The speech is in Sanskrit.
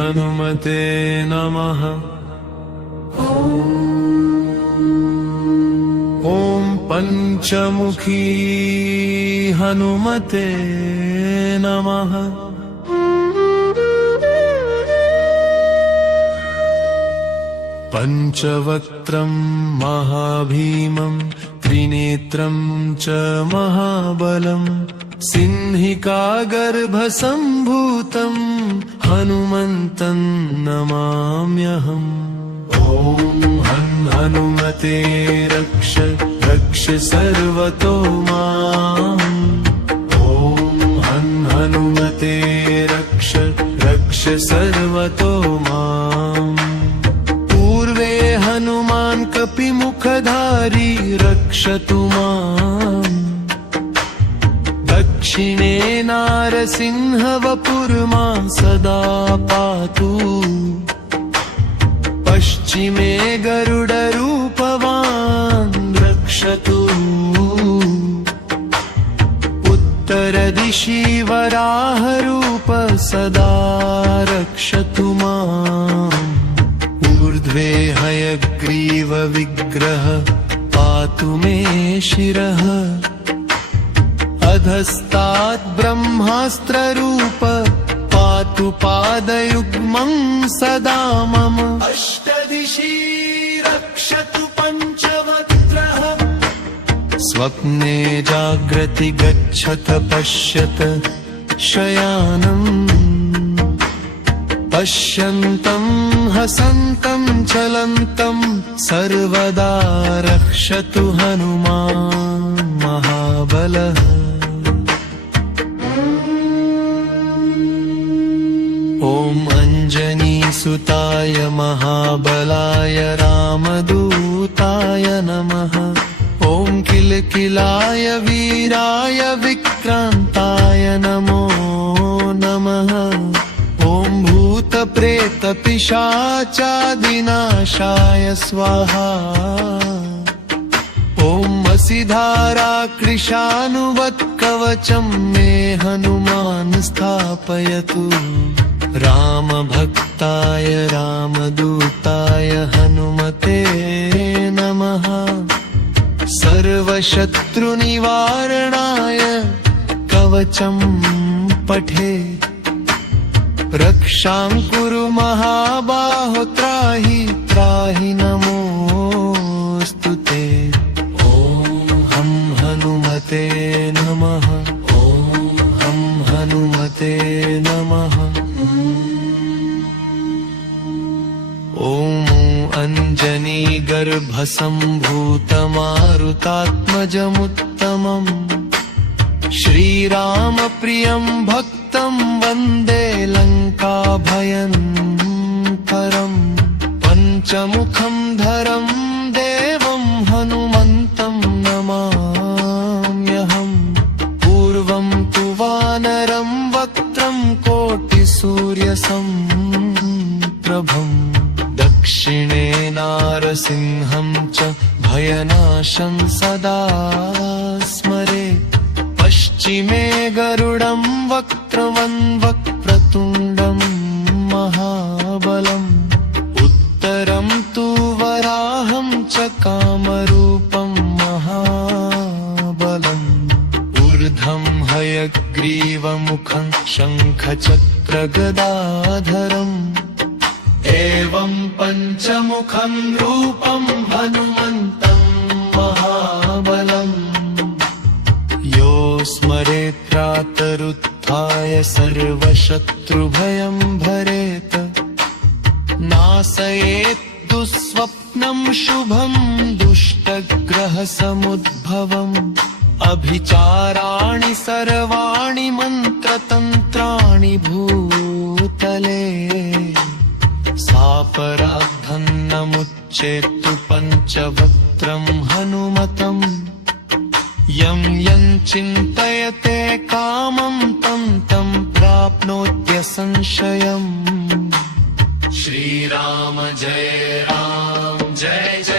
हनुमते नमः। ॐ पञ्चमुखी हनुमते नमः। पञ्चवक्त्रं महाभीमं त्रिनेत्रं च महाबलं सिंहिकागर्भसम्भूतं हनुमन्तं नमाम्यहम्। ॐ हनुमते रक्ष रक्ष सर्वतो माम्। ॐ हनुमते रक्ष रक्ष सर्वतो माम्। पूर्वे हनुमान् कपिमुखधारी रक्षतु माम्। दक्षिणे नारसिंहवपुर्मां सदा पातु। पश्चिमे गरुडरूपवान् रक्षतु। उत्तरदिशि वराहरूप सदा रक्षतु माम्। ऊर्ध्वे हयग्रीवविग्रह पातु मे शिरः। अधस्तात् ब्रह्मास्त्ररूप पातु पादयुग्मं सदा मम। अष्टदिशि रक्षतु पञ्चवक्त्रः। स्वप्ने जाग्रति गच्छत पश्यत शयानम्। पश्यन्तं हसन्तं चलन्तं सर्वदा रक्षतु हनुमान् महाबलः। ॐ अञ्जनीसुताय महाबलाय रामदूताय नमः। ॐ किलकिलाय वीराय विक्रान्ताय नमो नमः। ॐ भूतप्रेतपिशाचादिनाशाय स्वाहा। ॐ असिधारा कृशानुवत्कवचं मे हनुमान् स्थापयतु। रामभक्ताय रामदूताय हनुमते नमः। सर्वशत्रुनिवारणाय कवचं पठे। रक्षां कुरु महाबाहो त्राहि त्राहि नमोऽस्तु ते। ॐ हं हनुमते नमः। ॐ हं हनुमते नमः। ॐ अञ्जनीगर्भसम्भूतमारुतात्मजमुत्तमम् श्रीरामप्रियं भक्तं वन्दे लङ्काभयङ्करम्। पञ्चमुखं धरं देवं हनुमन्तं नमाम्यहम्। पूर्वं तु वानरं वक्त्रं कोटिसूर्यसम्प्रभम्। दक्षिणे नारसिंहं च भयनाशं सदा स्मरे। पश्चिमे गरुडं वक्त्रवन्वक्त्रतुण्डं महाबलम्। उत्तरं तु वराहं च कामरूपं महाबलम्। ऊर्ध्वं हयग्रीवमुखं शङ्खचक्रगदाधरम्। एवं पञ्चमुखं रूपं हनुमन्तं महाबलम्। यो स्मरेत्रातरुत्थाय सर्वशत्रुभयं भरेत। नाशयेत् दुःस्वप्नं शुभं दुष्टग्रहसमुद्भवम्। अभिचाराणि सर्वाणि मन्त्रतन्त्राणि भूतले। सापराद्धं नमुच्चेत्तु पञ्चवक्त्रं हनुमतम्। यं यं चिन्तयते कामं तं तं प्राप्नोत्यसंशयम्। श्रीराम जय राम जय जय।